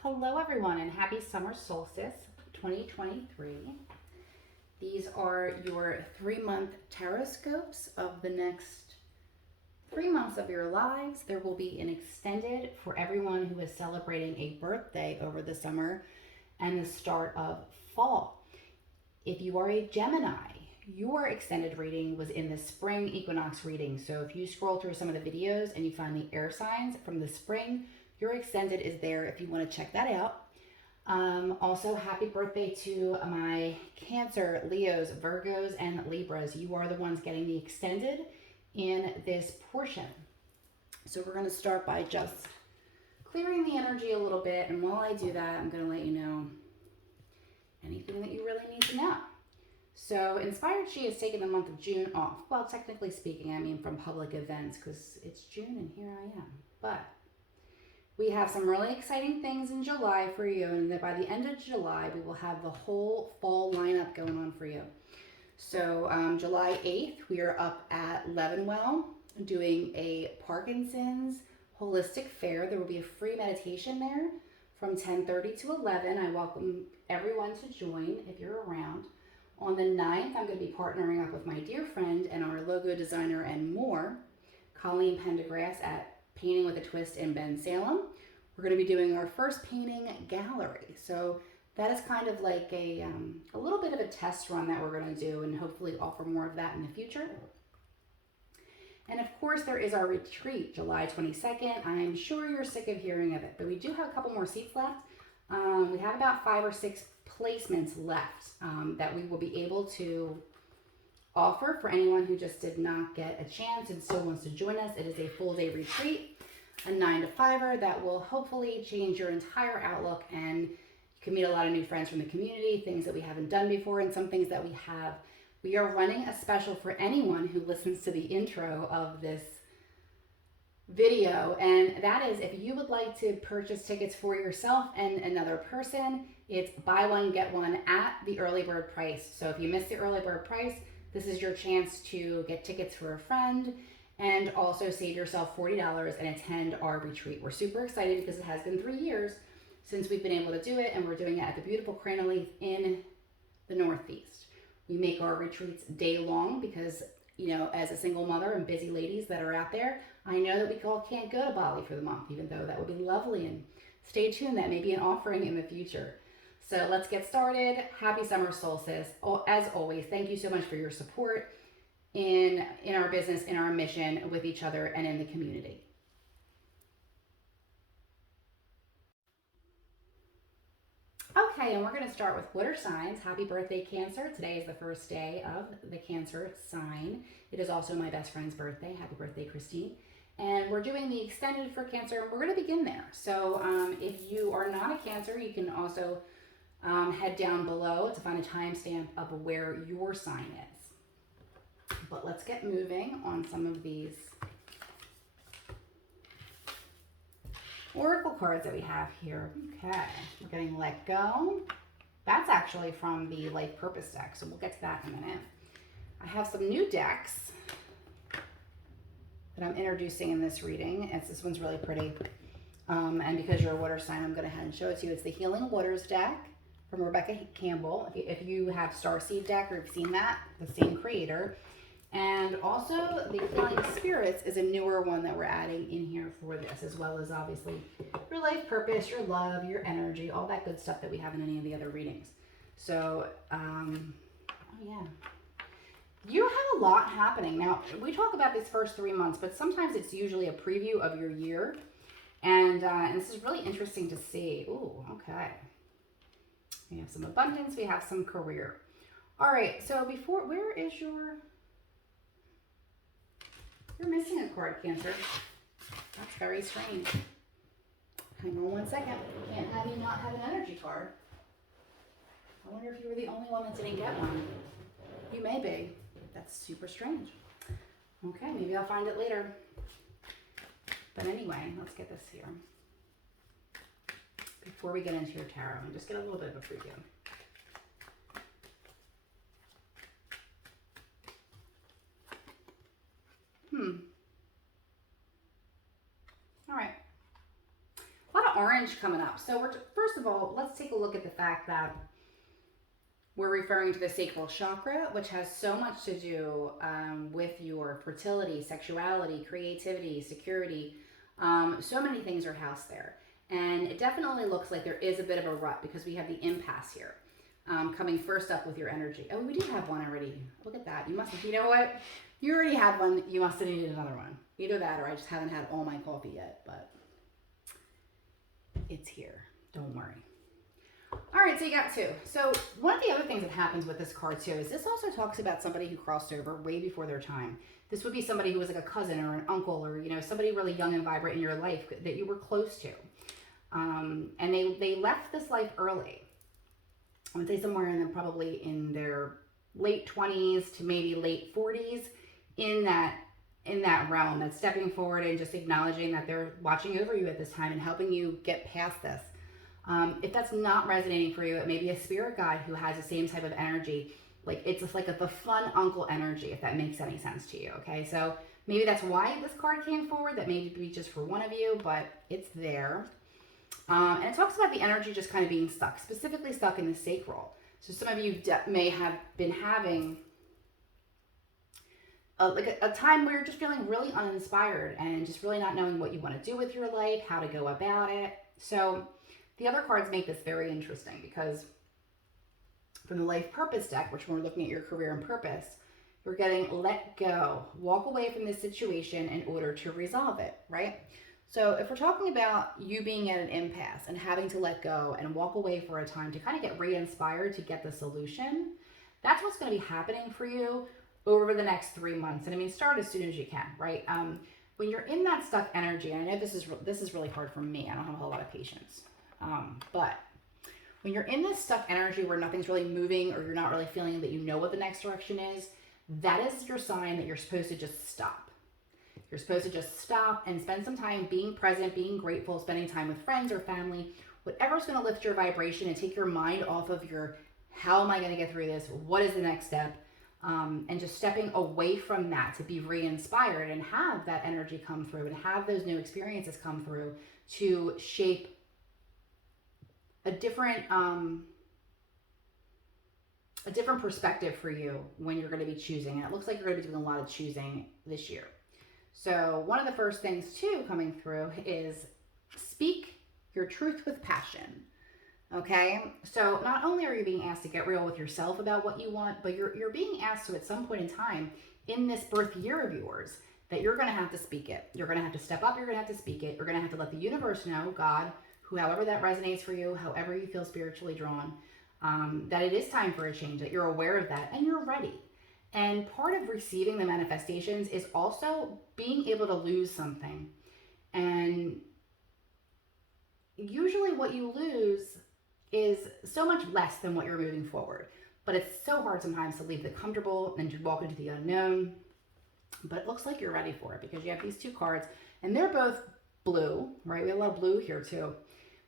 Hello everyone and happy summer solstice 2023. These are your 3-month tarot scopes of the next 3 months of your lives. There will be an extended for everyone who is celebrating a birthday over the summer and the start of fall. If you are a Gemini, your extended reading was in the spring equinox reading. So if you scroll through some of the videos and you find the air signs from the spring, your extended is there if you want to check that out. Also, happy birthday to my Cancer, Leos, Virgos, and Libras. You are the ones getting the extended in this portion. So we're going to start by just clearing the energy a little bit. And while I do that, I'm going to let you know anything that you really need to know. So Inspired She has taken the month of June off. Well, technically speaking, I mean from public events because it's June and here I am. But we have some really exciting things in July for you, and that by the end of July, we will have the whole fall lineup going on for you. So July 8th, we are up at Levinwell doing a Parkinson's holistic fair. There will be a free meditation there from 10:30 to 11. I welcome everyone to join if you're around. On the 9th, I'm going to be partnering up with my dear friend and our logo designer and more, Colleen Pendergrass at Painting with a Twist in Ben Salem. We're going to be doing our first painting gallery. So that is kind of like a little bit of a test run that we're going to do and hopefully offer more of that in the future. And of course, there is our retreat, July 22nd. I'm sure you're sick of hearing of it, but we do have a couple more seats left. We have about 5 or 6 placements left that we will be able to offer for anyone who just did not get a chance and still wants to join us. It is a full day retreat, a 9 to 5er that will hopefully change your entire outlook, and you can meet a lot of new friends from the community, things that we haven't done before and some things that we have. We are running a special for anyone who listens to the intro of this video, and that is if you would like to purchase tickets for yourself and another person, it's buy one get one at the early bird price. So if you missed the early bird price, this is your chance to get tickets for a friend and also save yourself $40 and attend our retreat. We're super excited because it has been 3 years since we've been able to do it, and we're doing it at the beautiful Cranaleith in the Northeast. We make our retreats day long because, you know, as a single mother and busy ladies that are out there, I know that we all can't go to Bali for the month, even though that would be lovely. And stay tuned, that may be an offering in the future. So let's get started. Happy summer solstice. As always, thank you so much for your support in our business, in our mission with each other and in the community. Okay, and we're going to start with water signs. Happy birthday, Cancer. Today is the first day of the Cancer sign. It is also my best friend's birthday. Happy birthday, Christine. And we're doing the extended for Cancer, and we're going to begin there. So if you are not a Cancer, you can also head down below to find a timestamp of where your sign is. But let's get moving on some of these oracle cards that we have here. Okay, we're getting Let Go. That's actually from the Life Purpose deck, so we'll get to that in a minute. I have some new decks that I'm introducing in this reading. This one's really pretty. And because you're a water sign, I'm going to head and show it to you. It's the Healing Waters deck from Rebecca Campbell. If you have Starseed deck or you've seen that, the same creator. And also the Healing Spirits is a newer one that we're adding in here for this, as well as obviously your life purpose, your love, your energy, all that good stuff that we have in any of the other readings. So, oh yeah. You have a lot happening. Now, we talk about these first 3 months, but sometimes it's usually a preview of your year. And this is really interesting to see. Ooh, okay. We have some abundance. We have some career. All right. So where is your... You're missing a card, Cancer. That's very strange. Hang on one second. Can't have you not have an energy card. I wonder if you were the only one that didn't get one. You may be. That's super strange. Okay, maybe I'll find it later. But anyway, let's get this here. Before we get into your tarot, and just get a little bit of a preview. All right. A lot of orange coming up. So first of all, let's take a look at the fact that we're referring to the sacral chakra, which has so much to do with your fertility, sexuality, creativity, security. So many things are housed there. And it definitely looks like there is a bit of a rut because we have the impasse here coming first up with your energy. Oh, we do have one already. Look at that. You must have, you know what? You already had one. You must have needed another one. Either that or I just haven't had all my coffee yet, but it's here. Don't worry. All right, so you got two. So one of the other things that happens with this card too is this also talks about somebody who crossed over way before their time. This would be somebody who was like a cousin or an uncle or, you know, somebody really young and vibrant in your life that you were close to. And they left this life early. I would say somewhere probably in their late 20s to maybe late 40s in that realm. That's stepping forward and just acknowledging that they're watching over you at this time and helping you get past this. If that's not resonating for you, it may be a spirit guide who has the same type of energy. Like it's just like the fun uncle energy, if that makes any sense to you. Okay, so maybe that's why this card came forward. That may be just for one of you, but it's there. And it talks about the energy just kind of being stuck, specifically stuck in the sacral. So some of you may have been having a time where you're just feeling really uninspired and just really not knowing what you want to do with your life, how to go about it. So the other cards make this very interesting because from the life purpose deck, which we're looking at your career and purpose, you're getting let go, walk away from this situation in order to resolve it, right? So if we're talking about you being at an impasse and having to let go and walk away for a time to kind of get re-inspired to get the solution, that's what's going to be happening for you over the next 3 months. And I mean, start as soon as you can, right? When you're in that stuck energy, and I know this is really hard for me. I don't have a whole lot of patience. But when you're in this stuck energy where nothing's really moving or you're not really feeling that you know what the next direction is, that is your sign that you're supposed to just stop. You're supposed to just stop and spend some time being present, being grateful, spending time with friends or family, whatever's going to lift your vibration and take your mind off of your, how am I going to get through this? What is the next step? And just stepping away from that to be re-inspired and have that energy come through and have those new experiences come through to shape a different perspective for you when you're going to be choosing. And it looks like you're going to be doing a lot of choosing this year. So one of the first things too coming through is speak your truth with passion. Okay, so not only are you being asked to get real with yourself about what you want, but you're being asked to at some point in time in this birth year of yours that you're going to have to speak it. You're going to have to step up. You're going to have to speak it. You're going to have to let the universe know, God, however that resonates for you, however you feel spiritually drawn, that it is time for a change, that you're aware of that and you're ready. And part of receiving the manifestations is also being able to lose something. And usually what you lose is so much less than what you're moving forward. But it's so hard sometimes to leave the comfortable and to walk into the unknown. But it looks like you're ready for it because you have these two cards and they're both blue, right? We have a lot of blue here too.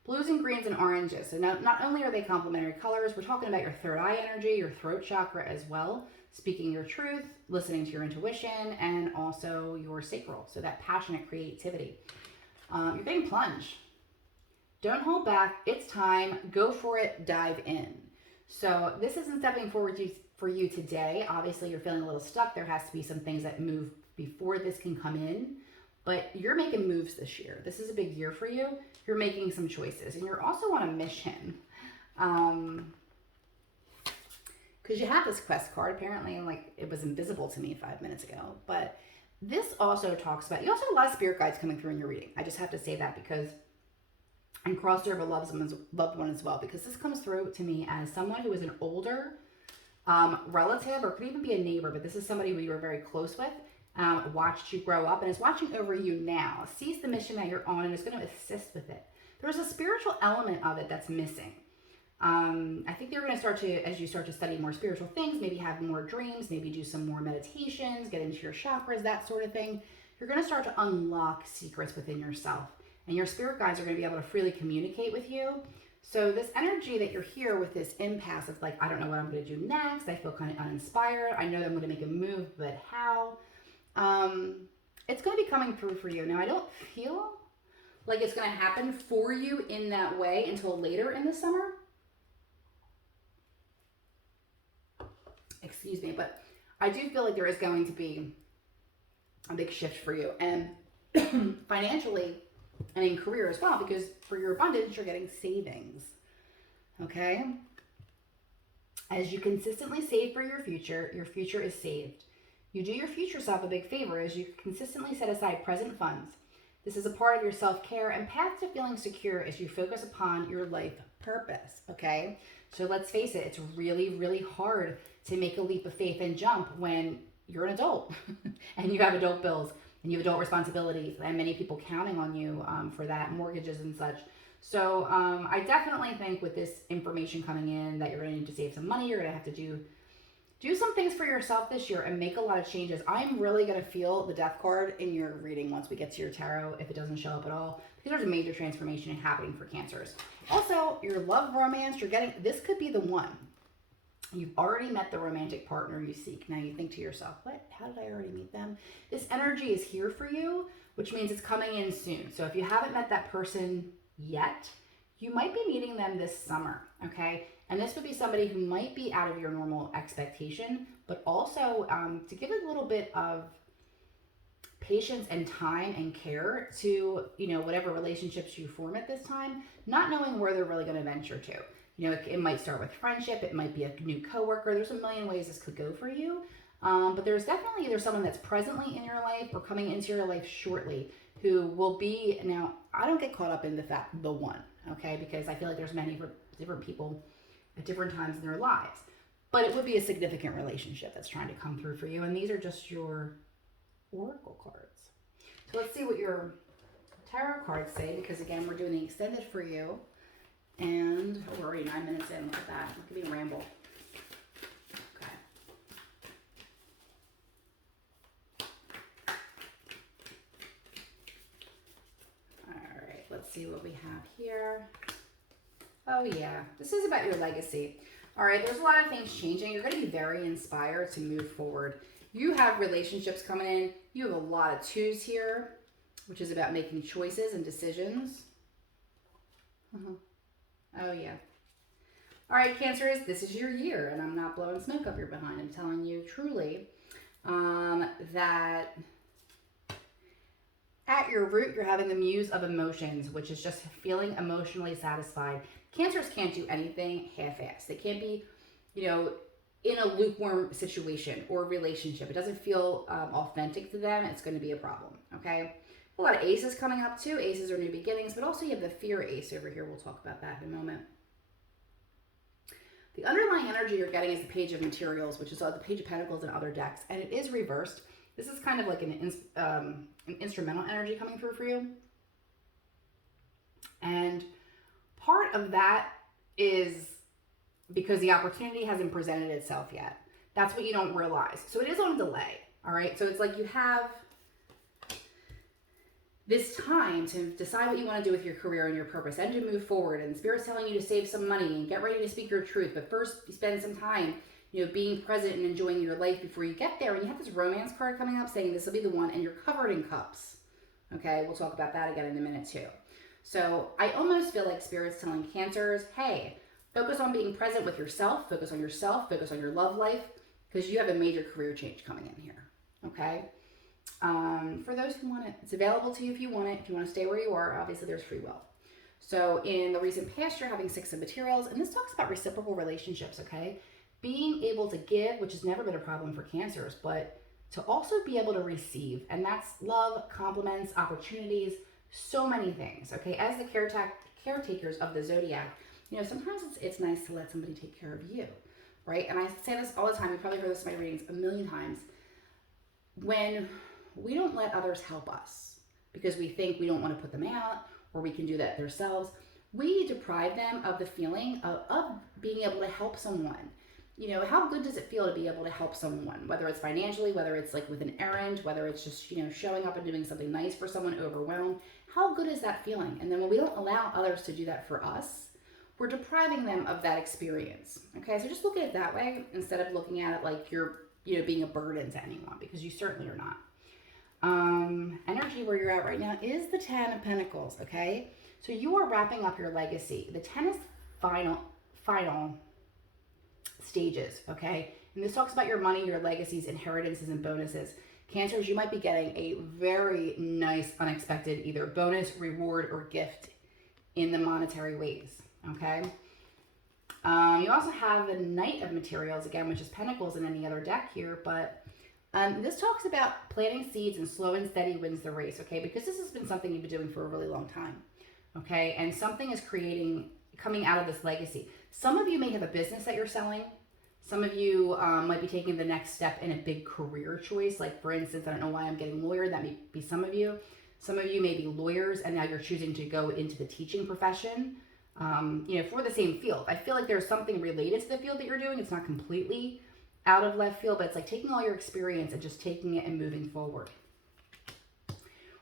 Blues and greens and oranges. So not only are they complementary colors, we're talking about your third eye energy, your throat chakra as well. Speaking your truth, listening to your intuition, and also your sacral. So that passionate creativity. You're getting plunged. Don't hold back. It's time. Go for it. Dive in. So this isn't stepping forward for you today. Obviously, you're feeling a little stuck. There has to be some things that move before this can come in. But you're making moves this year. This is a big year for you. You're making some choices. And you're also on a mission. Because you have this quest card, apparently, and like it was invisible to me 5 minutes ago. But this also talks about, you also have a lot of spirit guides coming through in your reading. I just have to say that because, and crossover loved one as well, because this comes through to me as someone who is an older relative, or could even be a neighbor, but this is somebody who you were very close with, watched you grow up and is watching over you now, sees the mission that you're on and is going to assist with it. There's a spiritual element of it that's missing. I think you're going to start to, as you start to study more spiritual things, maybe have more dreams, maybe do some more meditations, get into your chakras, that sort of thing. You're going to start to unlock secrets within yourself. And your spirit guides are going to be able to freely communicate with you. So this energy that you're here with this impasse of like, I don't know what I'm going to do next. I feel kind of uninspired. I know that I'm going to make a move, but how? It's going to be coming through for you. Now, I don't feel like it's going to happen for you in that way until later in the summer. Excuse me, but I do feel like there is going to be a big shift for you, and financially and in career as well, because for your abundance, you're getting savings. Okay? As you consistently save for your future is saved. You do your future self a big favor as you consistently set aside present funds. This is a part of your self-care and path to feeling secure as you focus upon your life purpose. Okay? So let's face it, it's really, really hard to make a leap of faith and jump when you're an adult and you have adult bills and you have adult responsibilities and many people counting on you for that, mortgages and such. So I definitely think with this information coming in that you're going to need to save some money. You're going to have to do some things for yourself this year and make a lot of changes. I'm really going to feel the death card in your reading once we get to your tarot, if it doesn't show up at all, because there's a major transformation happening for Cancers. Also, your love romance, you're getting, this could be the one. You've already met the romantic partner you seek. Now you think to yourself, what? How did I already meet them? This energy is here for you, which means it's coming in soon. So if you haven't met that person yet, you might be meeting them this summer, okay? And this would be somebody who might be out of your normal expectation, but also to give a little bit of patience and time and care to, whatever relationships you form at this time, not knowing where they're really going to venture to. It might start with friendship. It might be a new coworker. There's a million ways this could go for you. But there's definitely either someone that's presently in your life or coming into your life shortly who will be, now, I don't get caught up in the one, okay? Because I feel like there's many different people at different times in their lives. But it would be a significant relationship that's trying to come through for you. And these are just your oracle cards. So let's see what your tarot cards say, because again, we're doing the extended for you. And we're already 9 minutes in. Look at that. Look at me ramble. Okay. All right. Let's see what we have here. Oh, yeah. This is about your legacy. All right. There's a lot of things changing. You're going to be very inspired to move forward. You have relationships coming in. You have a lot of twos here, which is about making choices and decisions. Oh, yeah. All right, Cancers, this is your year, and I'm not blowing smoke up your behind. I'm telling you truly that at your root, you're having the muse of emotions, which is just feeling emotionally satisfied. Cancers can't do anything half-assed. They can't be, in a lukewarm situation or relationship. It doesn't feel authentic to them. It's going to be a problem, okay? A lot of aces coming up too. Aces are new beginnings, but also you have the fear ace over here. We'll talk about that in a moment. The underlying energy you're getting is the Page of Materials, which is the Page of Pentacles and other decks, and it is reversed. This is kind of like an instrumental energy coming through for you. And part of that is because the opportunity hasn't presented itself yet. That's what you don't realize. So it is on delay, all right? So it's like you have this time to decide what you want to do with your career and your purpose and to move forward. And Spirit's telling you to save some money and get ready to speak your truth. But first, you spend some time, being present and enjoying your life before you get there. And you have this romance card coming up saying this will be the one, and you're covered in cups. Okay, we'll talk about that again in a minute too. So I almost feel like Spirit's telling Cancers, hey, focus on being present with yourself, focus on your love life, because you have a major career change coming in here. Okay? For those who want it, it's available to you if you want it. If you want to stay where you are, obviously there's free will. So in the recent past, you're having 6 of Materials, and this talks about reciprocal relationships, okay? Being able to give, which has never been a problem for Cancers, but to also be able to receive, and that's love, compliments, opportunities, so many things, okay? As the caretakers of the zodiac, sometimes it's nice to let somebody take care of you, right? And I say this all the time. You've probably heard this in my readings a million times. When we don't let others help us because we think we don't want to put them out or we can do that themselves, we deprive them of the feeling of being able to help someone. How good does it feel to be able to help someone, whether it's financially, whether it's like with an errand, whether it's just, showing up and doing something nice for someone overwhelmed. How good is that feeling? And then when we don't allow others to do that for us, we're depriving them of that experience. Okay, so just look at it that way instead of looking at it like you're, being a burden to anyone, because you certainly are not. energy where you're at right now is the 10 of Pentacles, okay? So you are wrapping up your legacy. The 10 is final stages, okay? And this talks about your money, your legacies, inheritances, and bonuses. Cancers, you might be getting a very nice, unexpected either bonus, reward, or gift in the monetary ways, okay? You also have the Knight of Materials, again, which is Pentacles in any other deck here, but this talks about planting seeds and slow and steady wins the race, okay? Because this has been something you've been doing for a really long time, okay? And something is coming out of this legacy. Some of you may have a business that you're selling. Some of you might be taking the next step in a big career choice. Like, for instance, I don't know why I'm getting lawyer. That may be some of you. Some of you may be lawyers, and now you're choosing to go into the teaching profession, for the same field. I feel like there's something related to the field that you're doing. It's not completely out of left field, but it's like taking all your experience and just taking it and moving forward.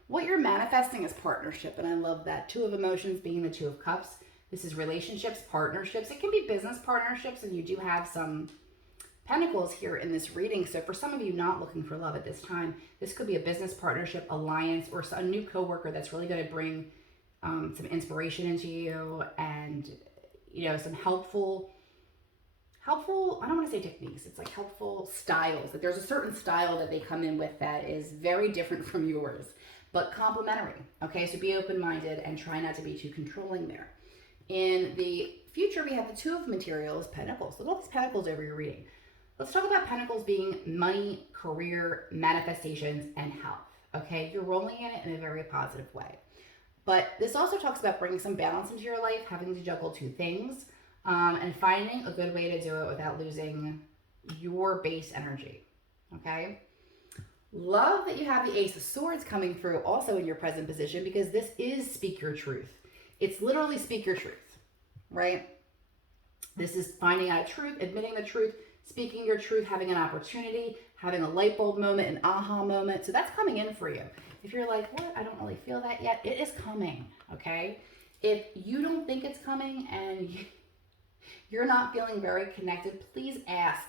What you're manifesting is partnership, and I love that. Two of Emotions being the Two of Cups. This is relationships, partnerships. It can be business partnerships, and you do have some Pentacles here in this reading. So for some of you not looking for love at this time, this could be a business partnership, alliance, or a new coworker that's really going to bring some inspiration into you and, some helpful, I don't want to say techniques. It's like helpful styles. That there's a certain style that they come in with that is very different from yours, but complementary. Okay, so be open-minded and try not to be too controlling there. In the future, we have the Two of Materials, Pentacles. Look at all these Pentacles over your reading. Let's talk about Pentacles being money, career, manifestations, and health. Okay, you're rolling in it in a very positive way. But this also talks about bringing some balance into your life, having to juggle two things, and finding a good way to do it without losing your base energy. Okay? Love that you have the Ace of Swords coming through also in your present position, because this is speak your truth. It's literally speak your truth, right? This is finding out truth, admitting the truth, speaking your truth, having an opportunity, having a light bulb moment, an aha moment. So that's coming in for you. If you're like, what? I don't really feel that yet. It is coming, okay? If you don't think it's coming and you're not feeling very connected, please ask.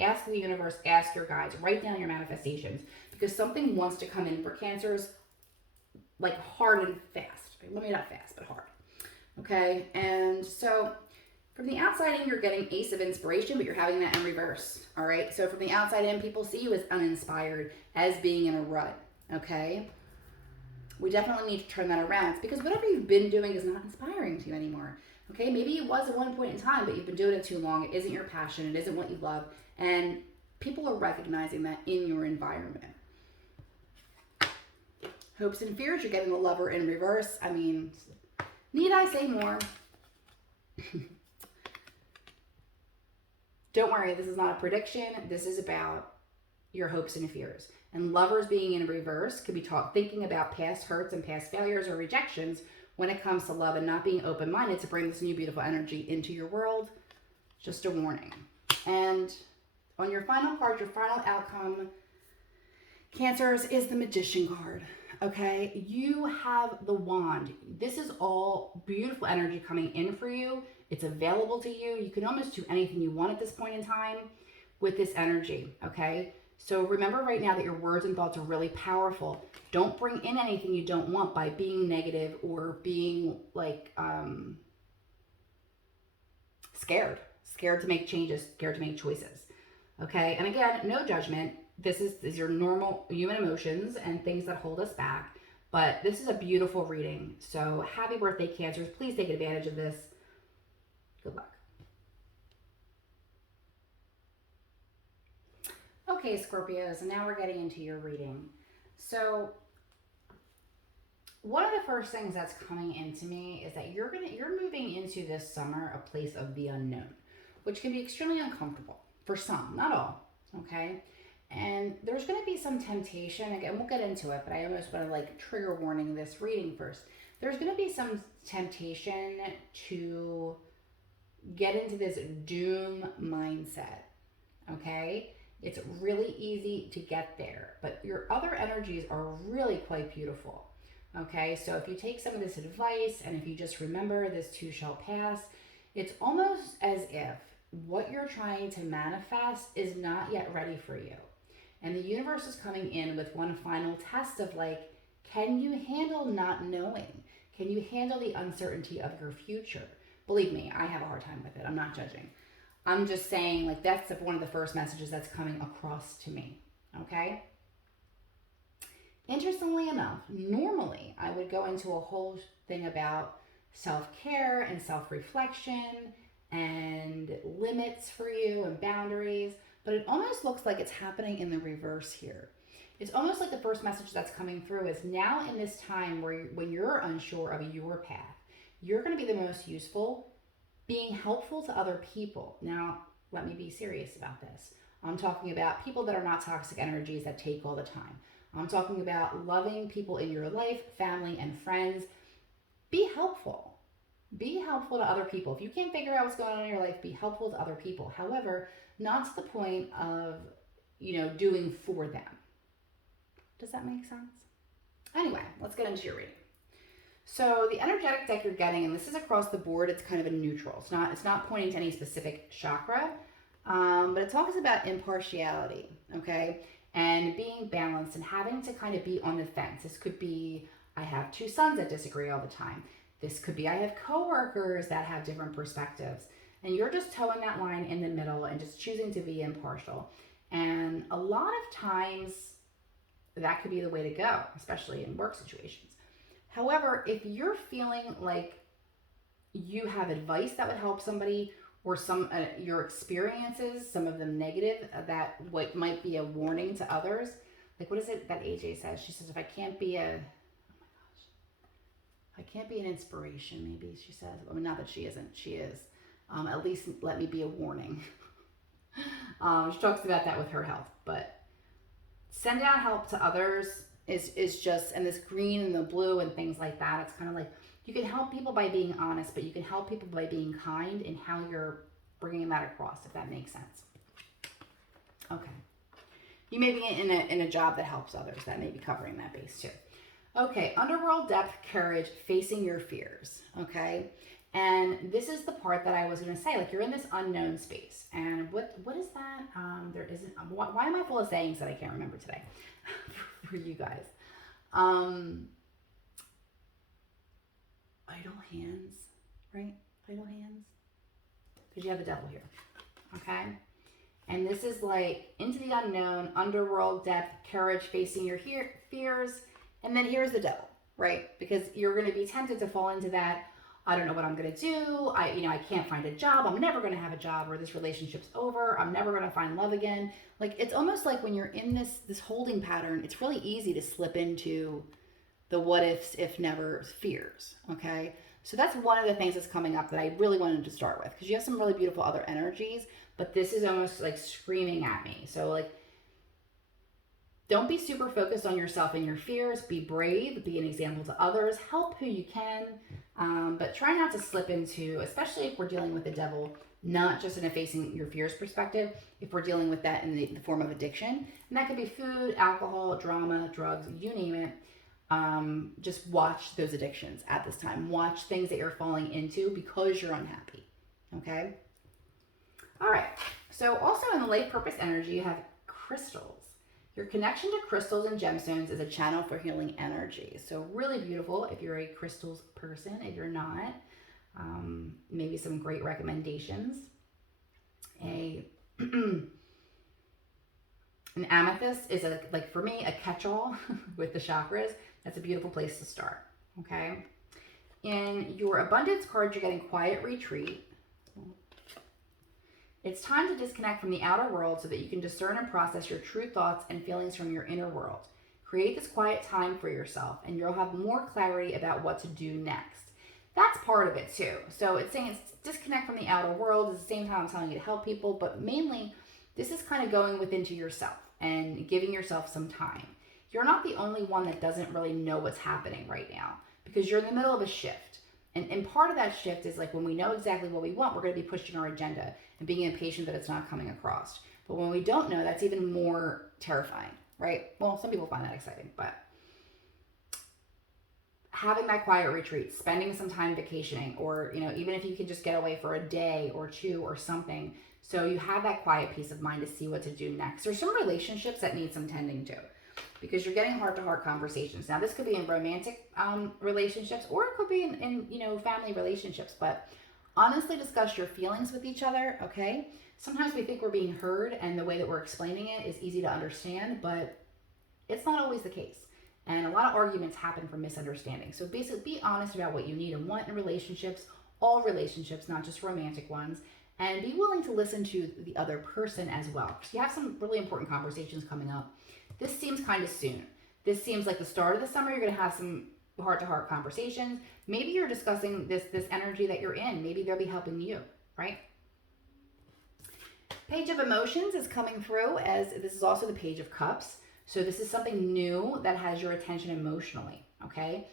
Ask the universe, ask your guides, write down your manifestations, because something wants to come in for Cancers like hard and fast. Maybe not fast, but hard. Okay, and so from the outside in, you're getting Ace of Inspiration, but you're having that in reverse. All right, so from the outside in, people see you as uninspired, as being in a rut. Okay, we definitely need to turn that around. It's because whatever you've been doing is not inspiring to you anymore. Okay, maybe it was at one point in time, but you've been doing it too long. It isn't your passion. It isn't what you love, and people are recognizing that in your environment. Hopes and fears, you're getting the Lover in reverse. I mean, need I say more? Don't worry, this is not a prediction. This is about your hopes and fears. And Lovers being in reverse could be thinking about past hurts and past failures or rejections when it comes to love, and not being open-minded to bring this new beautiful energy into your world. Just a warning. And on your final card, your final outcome, Cancers, is the Magician card. Okay, you have the wand. This is all beautiful energy coming in for you. It's available to you. You can almost do anything you want at this point in time with this energy, okay? So remember right now that your words and thoughts are really powerful. Don't bring in anything you don't want by being negative or being like scared to make changes, scared to make choices, okay? And again, no judgment. This is your normal human emotions and things that hold us back. But this is a beautiful reading. So happy birthday, Cancers. Please take advantage of this. Good luck. Okay, Scorpios, and now we're getting into your reading. So one of the first things that's coming into me is that you're moving into this summer a place of the unknown, which can be extremely uncomfortable for some, not all, okay? And there's going to be some temptation. Again, we'll get into it, but I almost want to like trigger warning this reading first. There's going to be some temptation to get into this doom mindset, okay? It's really easy to get there, but your other energies are really quite beautiful, okay? So if you take some of this advice and if you just remember this too shall pass, it's almost as if what you're trying to manifest is not yet ready for you. And the universe is coming in with one final test of like, can you handle not knowing? Can you handle the uncertainty of your future? Believe me, I have a hard time with it. I'm not judging. I'm just saying, like, that's one of the first messages that's coming across to me. Okay? Interestingly enough, normally I would go into a whole thing about self-care and self-reflection and limits for you and boundaries, but it almost looks like it's happening in the reverse here. It's almost like the first message that's coming through is now in this time where when you're unsure of your path, you're going to be the most useful being helpful to other people. Now, let me be serious about this. I'm talking about people that are not toxic energies that take all the time. I'm talking about loving people in your life, family and friends. Be helpful. Be helpful to other people. If you can't figure out what's going on in your life, be helpful to other people. However, not to the point of, doing for them. Does that make sense? Anyway, let's get into your reading. So the energetic deck you're getting, and this is across the board, it's kind of a neutral. It's not pointing to any specific chakra, but it talks about impartiality, okay? And being balanced and having to kind of be on the fence. This could be, I have two sons that disagree all the time. This could be, I have coworkers that have different perspectives. And you're just towing that line in the middle and just choosing to be impartial. And a lot of times that could be the way to go, especially in work situations. However, if you're feeling like you have advice that would help somebody, or some your experiences, some of them negative, that what might be a warning to others. Like, what is it that AJ says? She says, if I can't be I can't be an inspiration, maybe she says. I mean, not that she isn't, she is. At least let me be a warning. She talks about that with her health, but send out help to others is just, and this green and the blue and things like that, it's kind of like, you can help people by being honest, but you can help people by being kind in how you're bringing that across, if that makes sense. Okay. You may be in a job that helps others. That may be covering that base too. Okay. Underworld depth, courage, facing your fears. Okay. And this is the part that I was going to say, like, you're in this unknown space. And what is that? There isn't, why am I full of sayings that I can't remember today for you guys? Idle hands, right? Idle hands. Because you have the devil here, okay? And this is like into the unknown, underworld depth, courage, facing your fears. And then here's the devil, right? Because you're going to be tempted to fall into that, I don't know what I'm going to do. I can't find a job. I'm never going to have a job, or this relationship's over. I'm never going to find love again. Like, it's almost like when you're in this holding pattern, it's really easy to slip into the what ifs, if never fears, okay? So that's one of the things that's coming up that I really wanted to start with, because you have some really beautiful other energies, but this is almost like screaming at me. So, like, don't be super focused on yourself and your fears. Be brave, be an example to others, help who you can, but try not to slip into, especially if we're dealing with the devil, not just in a facing your fears perspective, if we're dealing with that in the form of addiction. And that could be food, alcohol, drama, drugs, you name it. Just watch those addictions at this time. Watch things that you're falling into because you're unhappy. Okay? All right. So also in the life purpose energy, you have crystals. Your connection to crystals and gemstones is a channel for healing energy. So really beautiful if you're a crystals person. If you're not, maybe some great recommendations. An amethyst is for me, a catch-all with the chakras. That's a beautiful place to start, okay? In your abundance card, you're getting quiet retreat. It's time to disconnect from the outer world so that you can discern and process your true thoughts and feelings from your inner world. Create this quiet time for yourself, and you'll have more clarity about what to do next. That's part of it too. So it's saying it's disconnect from the outer world. At the same time, I'm telling you to help people, but mainly this is kind of going within to yourself and giving yourself some time. You're not the only one that doesn't really know what's happening right now, because you're in the middle of a shift. And part of that shift is like when we know exactly what we want, we're going to be pushing our agenda and being impatient that it's not coming across. But when we don't know, that's even more terrifying, right? Well, some people find that exciting, but having that quiet retreat, spending some time vacationing, or, even if you can just get away for a day or two or something, so you have that quiet peace of mind to see what to do next. There's some relationships that need some tending to, because you're getting heart-to-heart conversations. Now, this could be in romantic relationships, or it could be in family relationships, but honestly discuss your feelings with each other, okay? Sometimes we think we're being heard, and the way that we're explaining it is easy to understand, but it's not always the case. And a lot of arguments happen from misunderstanding. So basically, be honest about what you need and want in relationships, all relationships, not just romantic ones, and be willing to listen to the other person as well, because you have some really important conversations coming up. This seems kind of soon. This seems like the start of the summer. You're going to have some heart-to-heart conversations. Maybe you're discussing this energy that you're in. Maybe they'll be helping you, right? Page of Emotions is coming through, as this is also the Page of Cups. So this is something new that has your attention emotionally, okay?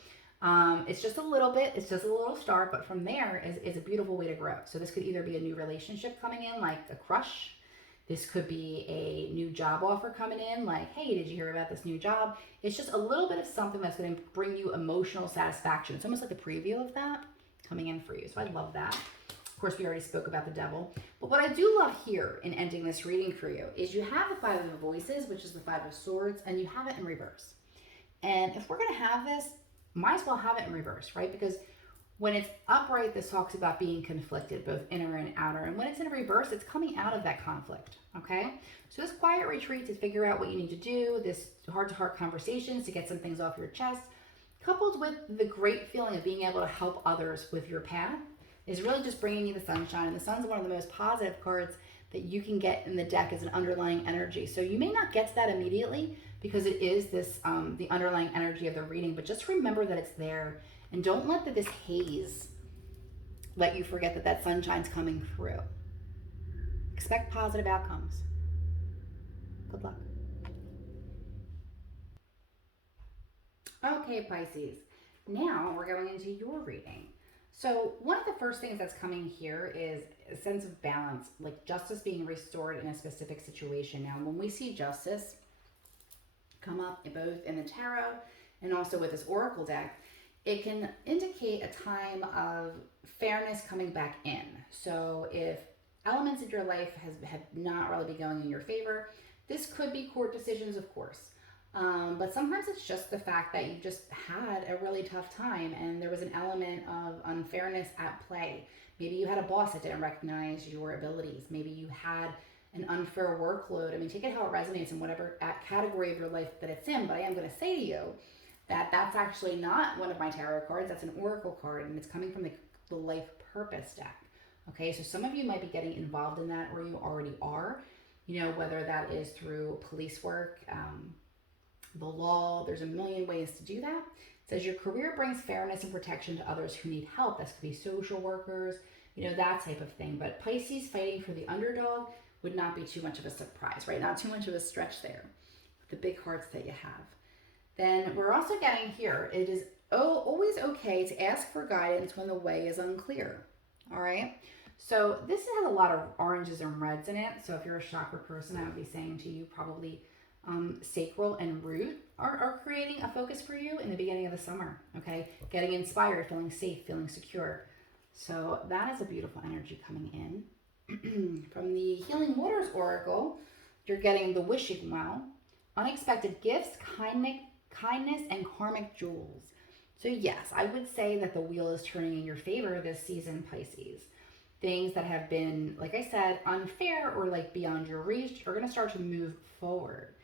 It's just a little bit, it's just a little start, but from there is a beautiful way to grow. So this could either be a new relationship coming in, like a crush. This could be a new job offer coming in, like, hey, did you hear about this new job? It's just a little bit of something that's going to bring you emotional satisfaction. It's almost like a preview of that coming in for you. So I love that. Of course, we already spoke about the devil. But what I do love here in ending this reading for you is you have the Five of Voices, which is the Five of Swords, and you have it in reverse. And if we're going to have this, might as well have it in reverse, right? Because when it's upright, this talks about being conflicted, both inner and outer. And when it's in reverse, it's coming out of that conflict, okay? So this quiet retreat to figure out what you need to do, this heart-to-heart conversations to get some things off your chest, coupled with the great feeling of being able to help others with your path, is really just bringing you the sunshine. And the sun's one of the most positive cards that you can get in the deck as an underlying energy. So you may not get to that immediately because it is this the underlying energy of the reading, but just remember that it's there. And don't let this haze let you forget that that sunshine's coming through. Expect positive outcomes. Good luck. Okay, Pisces. Now we're going into your reading. So one of the first things that's coming here is a sense of balance, like justice being restored in a specific situation. Now, when we see justice come up both in the tarot and also with this oracle deck, it can indicate a time of fairness coming back in. So if elements of your life have not really been going in your favor, this could be court decisions, of course. But sometimes it's just the fact that you just had a really tough time and there was an element of unfairness at play. Maybe you had a boss that didn't recognize your abilities. Maybe you had an unfair workload. I mean, take it how it resonates in whatever category of your life that it's in. But I am going to say to you that that's actually not one of my tarot cards. That's an oracle card, and it's coming from the life purpose deck. Okay, so some of you might be getting involved in that, or you already are, whether that is through police work, the law. There's a million ways to do that. It says your career brings fairness and protection to others who need help. This could be social workers, that type of thing. But Pisces fighting for the underdog would not be too much of a surprise, right? Not too much of a stretch there. The big hearts that you have. Then we're also getting here, it is always okay to ask for guidance when the way is unclear. All right. So this has a lot of oranges and reds in it. So if you're a chakra person, I would be saying to you probably sacral and root are creating a focus for you in the beginning of the summer. Okay. Getting inspired, feeling safe, feeling secure. So that is a beautiful energy coming in. From the Healing Waters Oracle, you're getting the wishing well, unexpected gifts, kindness, and karmic jewels. So yes, I would say that the wheel is turning in your favor this season, Pisces. Things that have been, like I said, unfair or like beyond your reach are going to start to move forward.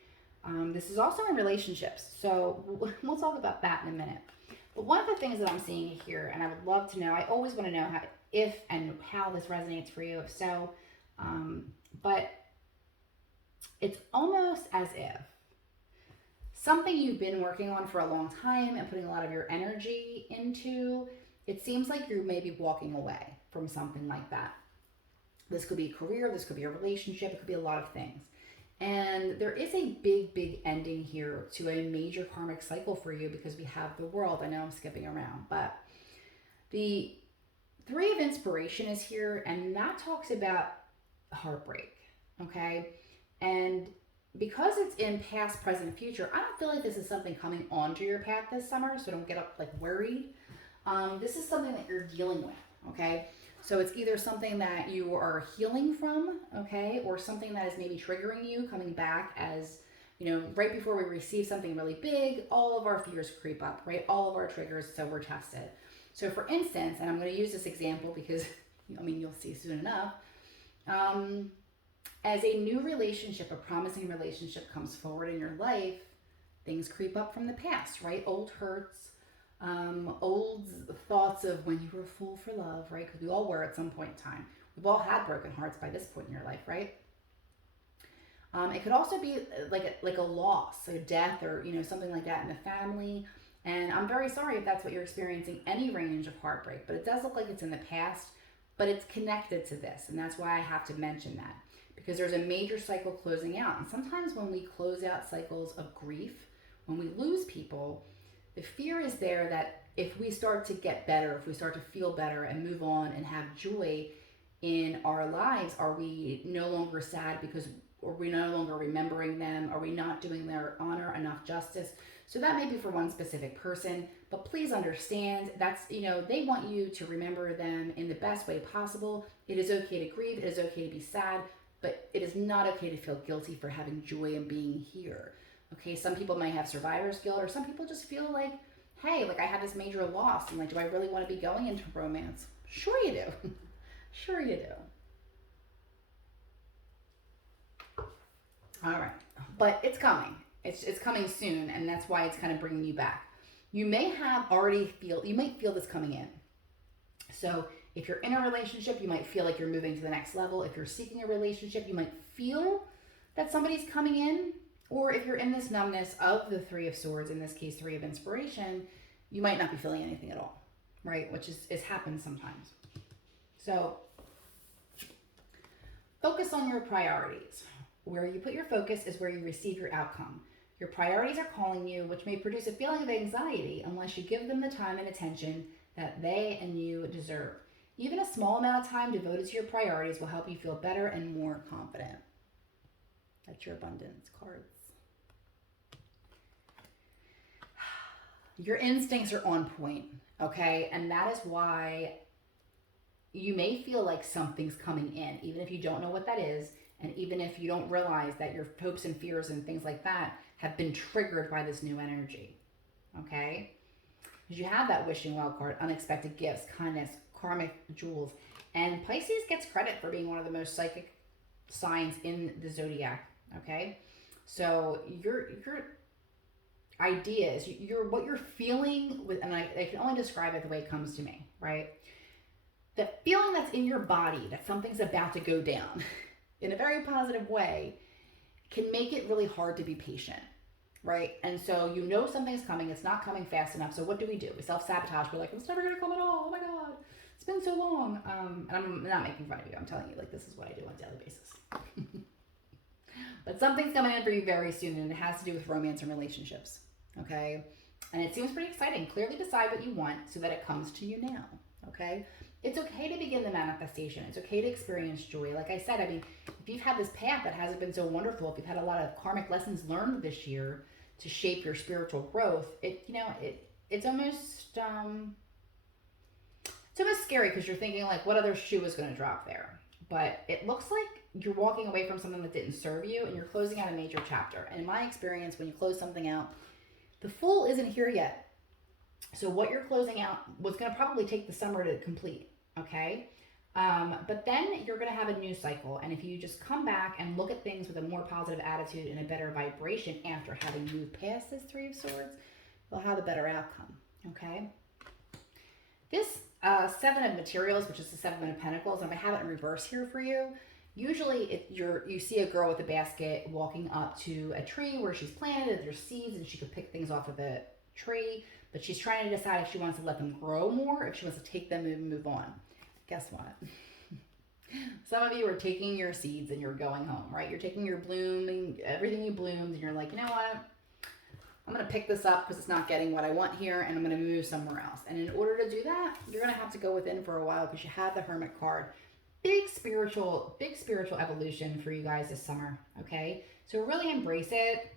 This is also in relationships, so we'll talk about that in a minute. But one of the things that I'm seeing here, and I would love to know, I always want to know if and how this resonates for you, if so, but it's almost as if something you've been working on for a long time and putting a lot of your energy into, it seems like you're maybe walking away from something like that. This could be a career, this could be a relationship, it could be a lot of things. And there is a big ending here to a major karmic cycle for you because we have the World. I know I'm skipping around, but the Three of Inspiration is here, and that talks about heartbreak, okay? And because it's in past, present, future, I don't feel like this is something coming onto your path this summer, so don't get up like worried. This is something that you're dealing with, okay? So it's either something that you are healing from, okay, or something that is maybe triggering you, coming back as, you know, right before we receive something really big, all of our fears creep up, right? All of our triggers, so we're tested. So for instance, and I'm going to use this example because, I mean, you'll see soon enough, as a new relationship, a promising relationship comes forward in your life, things creep up from the past, right? Old hurts, old thoughts of when you were a fool for love, right? Because we all were at some point in time. We've all had broken hearts by this point in your life, right? It could also be like a loss, a death, or, you know, something like that in the family. And I'm very sorry if that's what you're experiencing, any range of heartbreak, but it does look like it's in the past, but it's connected to this. And that's why I have to mention that, because there's a major cycle closing out. And sometimes when we close out cycles of grief, when we lose people, the fear is there that if we start to get better, if we start to feel better and move on and have joy in our lives, are we no longer sad because, or we no longer remembering them? Are we not doing their honor enough justice? So that may be for one specific person, but please understand that's, you know, they want you to remember them in the best way possible. It is okay to grieve. It is okay to be sad, but it is not okay to feel guilty for having joy and being here. Okay, some people might have survivor's guilt, or some people just feel like, hey, like I had this major loss, and like, do I really want to be going into romance? Sure you do. Sure you do. All right, but it's coming. It's coming soon, and that's why it's kind of bringing you back. You may have already you might feel this coming in. So if you're in a relationship, you might feel like you're moving to the next level. If you're seeking a relationship, you might feel that somebody's coming in. Or if you're in this numbness of the Three of Swords, in this case, Three of Inspiration, you might not be feeling anything at all, right? Which is happens sometimes. So focus on your priorities. Where you put your focus is where you receive your outcome. Your priorities are calling you, which may produce a feeling of anxiety unless you give them the time and attention that they and you deserve. Even a small amount of time devoted to your priorities will help you feel better and more confident. That's your abundance cards. Your instincts are on point, okay? And that is why you may feel like something's coming in, even if you don't know what that is, and even if you don't realize that your hopes and fears and things like that have been triggered by this new energy, okay? Because you have that wishing well card, unexpected gifts, kindness, karmic jewels, and Pisces gets credit for being one of the most psychic signs in the zodiac, okay? So your ideas, what you're feeling with, and I can only describe it the way it comes to me, right? The feeling that's in your body that something's about to go down in a very positive way can make it really hard to be patient, right? And so you know something's coming, it's not coming fast enough. So what do? We self-sabotage. We're like, it's never gonna come at all. Oh my God, it's been so long. And I'm not making fun of you. I'm telling you, like, this is what I do on a daily basis. But something's coming in for you very soon, and it has to do with romance and relationships, okay? And it seems pretty exciting. Clearly decide what you want so that it comes to you now, okay? It's okay to begin the manifestation. It's okay to experience joy. Like I said, I mean, if you've had this path that hasn't been so wonderful, if you've had a lot of karmic lessons learned this year to shape your spiritual growth, it's almost scary because you're thinking like, what other shoe is going to drop there? But it looks like you're walking away from something that didn't serve you, and you're closing out a major chapter. And in my experience, when you close something out, the Fool isn't here yet. So what you're closing out was going to probably take the summer to complete, okay? But then you're going to have a new cycle. And if you just come back and look at things with a more positive attitude and a better vibration after having moved past this Three of Swords, you'll have a better outcome, okay? This Seven of Materials, which is the Seven of Pentacles, and if I have it in reverse here for you, usually you see a girl with a basket walking up to a tree where she's planted, there's seeds, and she could pick things off of the tree, but she's trying to decide if she wants to let them grow more, if she wants to take them and move on. Guess what? Some of you are taking your seeds and you're going home, right? You're taking your blooming, everything you bloomed, and you're like, you know what? I'm going to pick this up because it's not getting what I want here, and I'm going to move somewhere else. And in order to do that, you're going to have to go within for a while because you have the Hermit card. big spiritual evolution for you guys this summer. Okay, so really embrace it.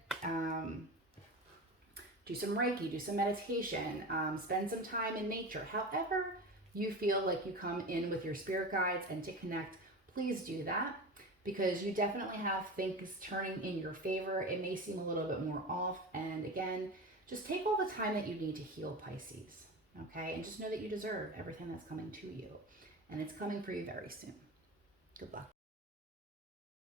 Do some Reiki, do some meditation, spend some time in nature. However you feel like you come in with your spirit guides and to connect, please do that, because you definitely have things turning in your favor. It may seem a little bit more off, and again, just take all the time that you need to heal, Pisces. Okay, and just know that you deserve everything that's coming to you, and it's coming for you very soon. Good luck.